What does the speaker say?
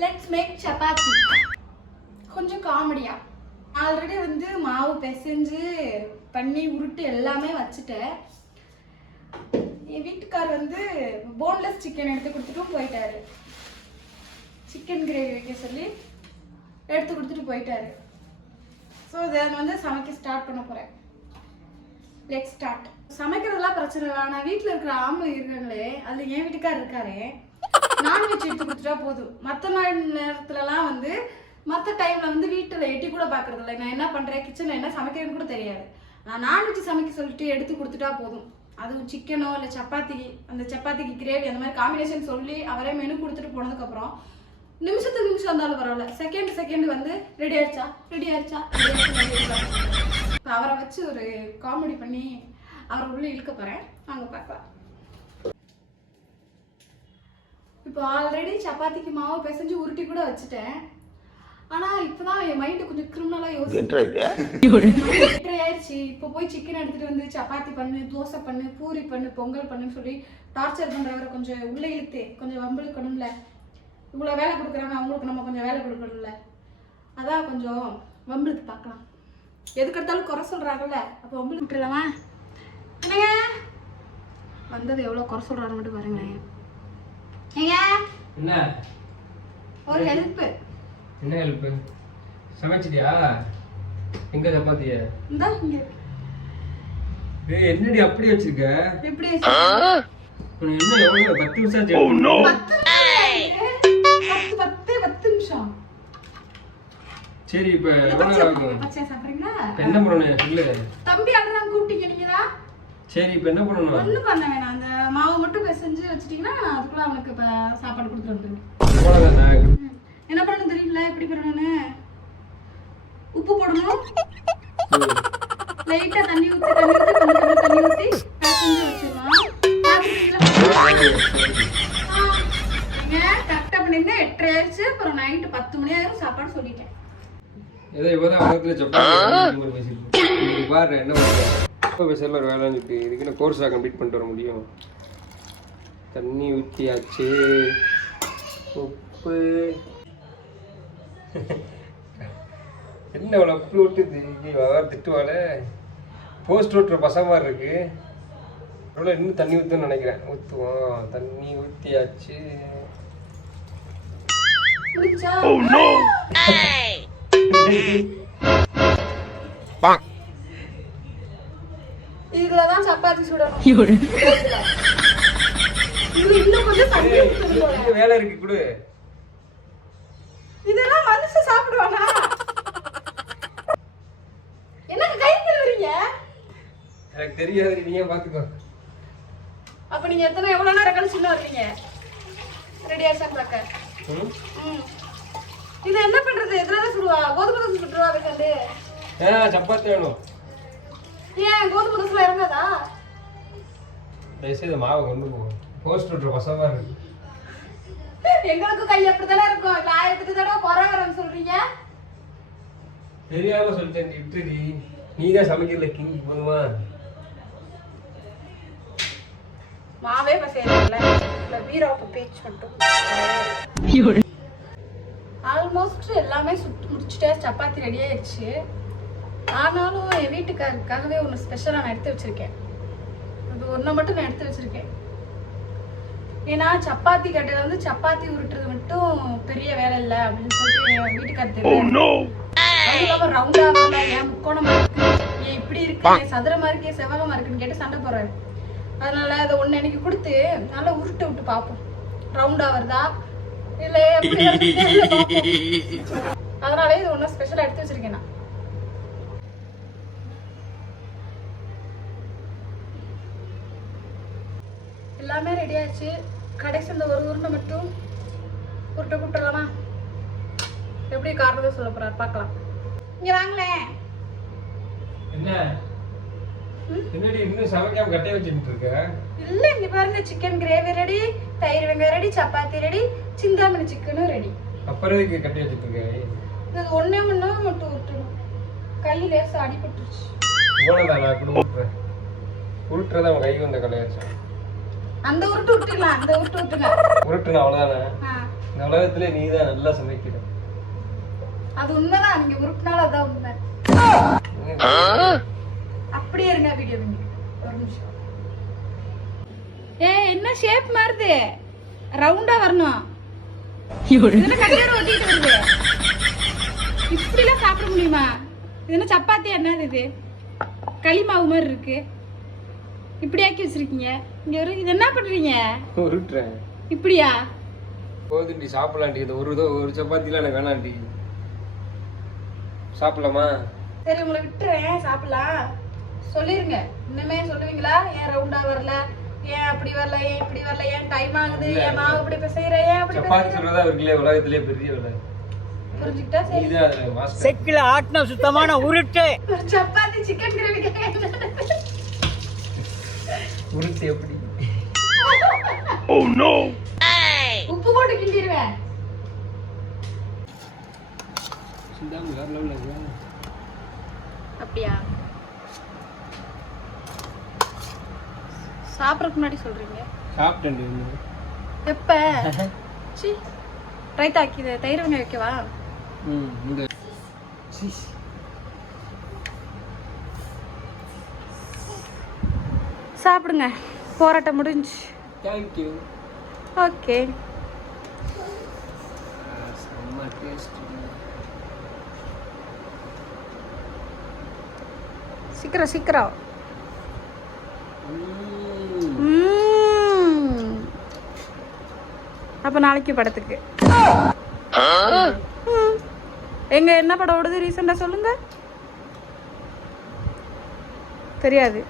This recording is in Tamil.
Let's make chapati. கொஞ்சம் காமெடியா. ஆல்ரெடி வந்து மாவு பிசைஞ்சு பண்ணி உருட்டு எல்லாமே வச்சுட்டேன். என் வீட்டுக்கார் வந்து போன்லெஸ் சிக்கன் எடுத்து கொடுத்துட்டு போயிட்டாரு. சிக்கன் கிரேவி வைக்க சொல்லி எடுத்து கொடுத்துட்டு போயிட்டாரு. ஸோ இதை வந்து சமைக்க ஸ்டார்ட் பண்ண போகிறேன். Let's start. சமைக்கிறதுலாம் பிரச்சனை இல்லை. ஆனால் வீட்டில் இருக்கிற ஆம்பளை இருக்காங்களே, அதில் என் வீட்டுக்கார் இருக்காரு, நான்வெஜ் எடுத்து கொடுத்துட்டா போதும். மற்ற நேரத்துலலாம் வந்து மற்ற டைமில் வந்து வீட்டில் எட்டி கூட பார்க்குறது இல்லை. நான் என்ன பண்ணுறேன், கிச்சனில் என்ன சமைக்கிறேன்னு கூட தெரியாது. நான் நான்வெஜ் சமைக்க சொல்லிட்டு எடுத்து கொடுத்துட்டா போதும். அதுவும் சிக்கனோ இல்லை சப்பாத்திக்கு, அந்த சப்பாத்திக்கு கிரேவி அந்த மாதிரி காம்பினேஷன் சொல்லி அவரே மெனு கொடுத்துட்டு போனதுக்கப்புறம் நிமிஷத்துக்கு நிமிஷம் இருந்தாலும் பரவாயில்ல, செகண்ட் வந்து ரெடி ஆயிடுச்சா. இப்போ அவரை வச்சு ஒரு காமெடி பண்ணி அவரை உள்ள இழுக்க போகிறேன். வாங்க பார்க்கலாம். இப்போ ஆல்ரெடி சப்பாத்திக்கு மாவு பிசைஞ்சு உருட்டி கூட வச்சுட்டேன். ஆனால் இப்போதான் என் மைண்டு கொஞ்சம் கிரிமினலாக ஆயிடுச்சு. இப்போ போய் சிக்கன் எடுத்துகிட்டு வந்து சப்பாத்தி பண்ணு, தோசை பண்ணு, பூரி பண்ணு, பொங்கல் பண்ணுன்னு சொல்லி டார்ச்சர் பண்ணுறவரை கொஞ்சம் உள்ளே இழுத்து கொஞ்சம் வம்பிழுக்கணும்ல. இவ்வளோ வேலை கொடுக்குறாங்க, அவங்களுக்கு நம்ம கொஞ்சம் வேலை கொடுக்கணும்ல. அதான் கொஞ்சம் வம்பிழுத்து பார்க்கலாம். எதுக்கு எடுத்தாலும் குறை சொல்கிறாங்கல்ல, அப்போ வம்பிழுத்து விட்டுருலாமா? என்னங்க வந்தது எவ்வளோ குறை சொல்கிறாரு மட்டும் பாருங்களேன். ஏங்க என்ன ஒரு ஹெல்ப்பு. என்ன ஹெல்ப்பு? சமைச்சிட்டியா? எங்க சப்பாத்திய? இந்தா இங்க. ஏய் என்னடி அப்படி வச்சிருக்க? எப்படி உனக்கு என்ன எவ்வளவு 10 நிமிஷம் ஆச்சு? Oh no. 10 நிமிஷம். சரி இப்போ எவ்வளவு ஆகும்? பச்சை சாப்பிடுறீங்களா? இப்போ என்ன பண்ணணும் சொல்லு. தம்பி அண்ணா கூப்பிட்டீங்க நீங்கதா? சரி இப்போ என்ன பண்ணணும்? ஒண்ணும் பண்ண வேணாம். அந்த மாவு மட்டும் பிசைஞ்சு வச்சிட்டீங்கன்னா அதுக்குள்ள அவனுக்கு இப்ப சாப்பாடு கொடுத்து வந்துருங்க. அவ்வளவுதானே? என்ன பண்ணணும் தெரியல, எப்படி பண்ணணும்னு. உப்பு போடணும், லைட்டா தண்ணி ஊத்தி கொஞ்சம் தண்ணி ஊத்தி பிசைஞ்சு வச்சிடலாம். கரெக்டா பண்ணிருந்தேன். 8:30 ஆயிடுச்சு. அப்புறம் நைட்டு 10 மணி ஆயிரும். சாப்பாடு சொல்லிட்டேன். ஏதோ இப்போதான் வளர்த்துல சப்பாத்தி பேசிட்டு பாரு என்ன பண்ணுறேன். இப்போ பேசல ஒரு வேலைன்னு இருக்கு. இதுக்கு என்ன கோர்ஸாக கம்ப்ளீட் பண்ணிட்டு வர முடியும். தண்ணி ஊற்றியாச்சு, உப்பு என்ன அவ்வளோ அப்படி விட்டுது. வேறு திட்டுவாள். போஸ்ட் ஓட்டுற பசங்க மாதிரி இருக்கு. அவ்வளோ இன்னும் தண்ணி ஊற்றுன்னு நினைக்கிறேன். ஊற்றுவோம். தண்ணி ஊற்றியாச்சு. இதுலதான் சப்பாத்தி சுடணும். இன்னும் கொஞ்சம் தண்ணி ஊத்தணும். வேலை இருக்கு கொடு. இதெல்லாம் மனுஷன் சாப்பிடுவானா? என்ன கை கழுவுறீங்க? எனக்கு தெரியாது, நீங்க பாத்துக்கோ. அப்ப நீங்க எவ்வளவு நேரம் கழிச்சு இன்னும் வருவீங்க? ரெடி ஆயிடுச்சா பாக்க? இது என்ன பண்றது? எதுலதான் சுடுவா? கோதுமை தோசை சுட்டுருவா அதுக்கு. சப்பாத்தி வேணும். ஏன் கோதுமை தோசைல இறங்காதா? தயவுசெய்து மாவை கொண்டு போவோம். போஸ்ட் ஓட்டுற பசமா இருக்கு. எங்களுக்கு கை அப்படித்தானே இருக்கும். 1000 தடவை குறை வரன்னு சொல்றீங்க. தெரியாம சொல்லிட்டேன். இட்டுடி நீதான் சமைக்கல கிங் போதுமா? மாவே பசையல இல்ல வீராப்பு பேச்சு மட்டும். ஆல்மோஸ்ட் எல்லாமே சுட்டு முடிச்சுட்டே சப்பாத்தி ரெடி ஆயிடுச்சு. ஆனாலும் என் வீட்டுக்காரருக்காகவே ஒன்று ஸ்பெஷலாக நான் எடுத்து வச்சிருக்கேன். அது ஒன்றை மட்டும் நான் எடுத்து வச்சிருக்கேன். ஏன்னா சப்பாத்தி கட்டையில வந்து சப்பாத்தி உருட்டுறது மட்டும் பெரிய வேலை இல்லை அப்படின்னு சொல்லிட்டு என் வீட்டுக்காரர் தெரியும். அது இல்லாமல் ரவுண்டா வரல, ஏன் முக்கோணமா இருக்கு, ஏன் இப்படி இருக்கு, ஏன் சதுரமா இருக்கு, ஏன் செவ்வகமா இருக்குன்னு கேட்டு சண்டை போடுறாரு. அதனால அதை ஒன்று எனக்கு கொடுத்து நல்லா உருட்டு விட்டு பார்ப்போம், ரவுண்டா வருதா இல்லை எப்படி வருது. அதனாலே இது ஒன்றும் ஸ்பெஷலாக எடுத்து வச்சிருக்கேன் நான். எல்லாமே ரெடி ஆயிடுச்சு. கடைசி இந்த ஒரு உருண்டை மட்டும் உருட்டை கூட்டலாமா? எப்படி காரணத்தை சொல்ல போறாரு பார்க்கலாம். இங்க வாங்களேன். என்ன என்னடி இன்னும் சமைக்காம கட்டைய வச்சிட்டு இருக்க? இல்ல இங்க பாருங்க, சிக்கன் கிரேவி ரெடி, தயிர் வெங்காயம் ரெடி, சப்பாத்தி ரெடி, சிந்தாமணி சிக்கனும் ரெடி. அப்புறம் எதுக்கு கட்டி வச்சிட்டு இருக்க? இது ஒண்ணே மட்டும் உருட்டணும். கை லேசா அடிபட்டுருச்சு. இவ்வளவுதான். நான் கூட உருட்டுறேன். உருட்டுறதா உன் கை வந்த கலையாச்சு. அந்த உருட்டு விட்டுக்கலாம், அந்த உருட்டு விட்டுங்க. உருட்டுனா அவ்வளவுதானே? இந்த உலகத்துல நீ தான் நல்லா சமைக்கிற. அது உண்மைதான், நீங்க உருப்பினாலும் அதான் உண்மை. அப்படியே இருங்க வீடியோ ஒரு நிமிஷம். என்ன ஷேப் மாறுது? ரவுண்டா வரணும். இதுல கட்டியோட ஒட்டிட்டு வருது. இப்படிலாம் சாப்பிட முடியுமா? இது என்ன சப்பாத்தி என்னது இது? களி மாவு மாதிரி இருக்கு. இப்படி ஆக்கி வச்சிருக்கீங்க. இங்க ஒரு இது என்ன பண்றீங்க? உருட்டுறேன். இப்படியா? போதுண்டி சாப்பிடலாண்டி. இது ஒரு சப்பாத்திலாம் எனக்கு வேணாண்டி. சாப்பிடலாமா? சரி உங்களை விட்டுறேன், சாப்பிடலாம். சொல்லிருங்க. இன்னுமே சொல்லுவீங்களா? ஏன் ரவுண்டா வரல, ஏன் அப்படி வரல, ஏன் இப்படி வரல, ஏன் டைம் ஆகுது, ஏன் மாவு இப்படி பிசைற, ஏன் அப்படி சப்பாத்தி சொல்றதா இருக்குல்ல உலகத்திலே பெரிய வேலை. புரிஞ்சுக்கிட்டா சரி. இதுதான் அதுல மாஸ்டர். செக்கில ஆட்டின சுத்தமான உருட்டு. ஒரு சப்பாத்தி சிக்கன் கிரேவி உருட்டு எப்படி? Oh no. உப்பு போட்டு கிண்டிடுவேன். சிந்தாம வேற லெவல்ல இருக்கு. அப்படியா? சாப்பிட்றதுக்கு முன்னாடி சொல்றீங்க. சாப்பிட்டேன்டி. எப்ப? சி ரைத்தா ஆக்கிது. தயிர் வெங்காயம் வைக்கவா? இந்த சீஸ் சாப்பிடுங்க. போராட்டம் முடிஞ்சு. Thank you. ஓகே. செம்ம டேஸ்ட். சீக்கிரம் சீக்கிரம். அப்ப நாளைக்கு படத்துக்கு எங்க என்ன படம் ஓடுது ரீசெண்டா சொல்லுங்க. தெரியாது.